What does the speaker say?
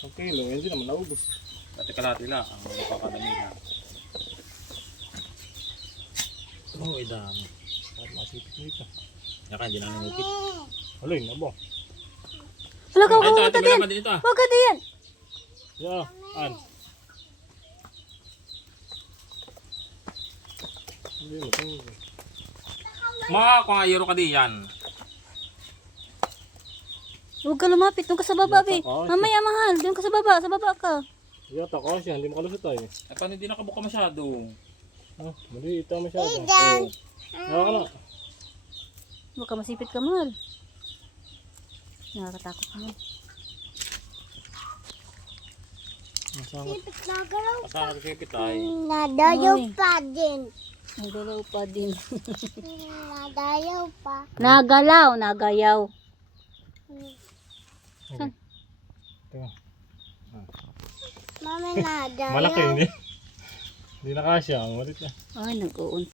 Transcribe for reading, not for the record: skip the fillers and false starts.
Ang kilo, hindi naman naubos. Dati kalahati lang, ang magpapakadami na. Oo, dami. Para masipit mo ito. Yaka, hindi na nangupit. Alay, nabo. Wala ka, Ay, ito, huwag ka ate, din. wala pa din ito. Huwag ka din. Yeah, an. Hindi mo ito. Makakayero ka din yan. Huwag ka lumapit. Doon ka sa baba, be. Oo, Mamaya, mahal. Doon ka sa baba. Sa baba ka. Yata ko siya, hindi makalusot tayo. Eh, paano hindi nakabuka masyado? Ah, mali, ito masyado. Oo. Hawa ka na. Huwag ka masipit ka, mahal. Nakakatakot naman. Masama. Kasama sa sipit ay. Nadayaw Ay. pa din. Nagalaw pa din. Nadayaw pa. Nagalaw. Nagayaw. Ito. Mami, nadayaw. Malaki, hindi. Hindi na kasya, malit na. Ay, nag-uun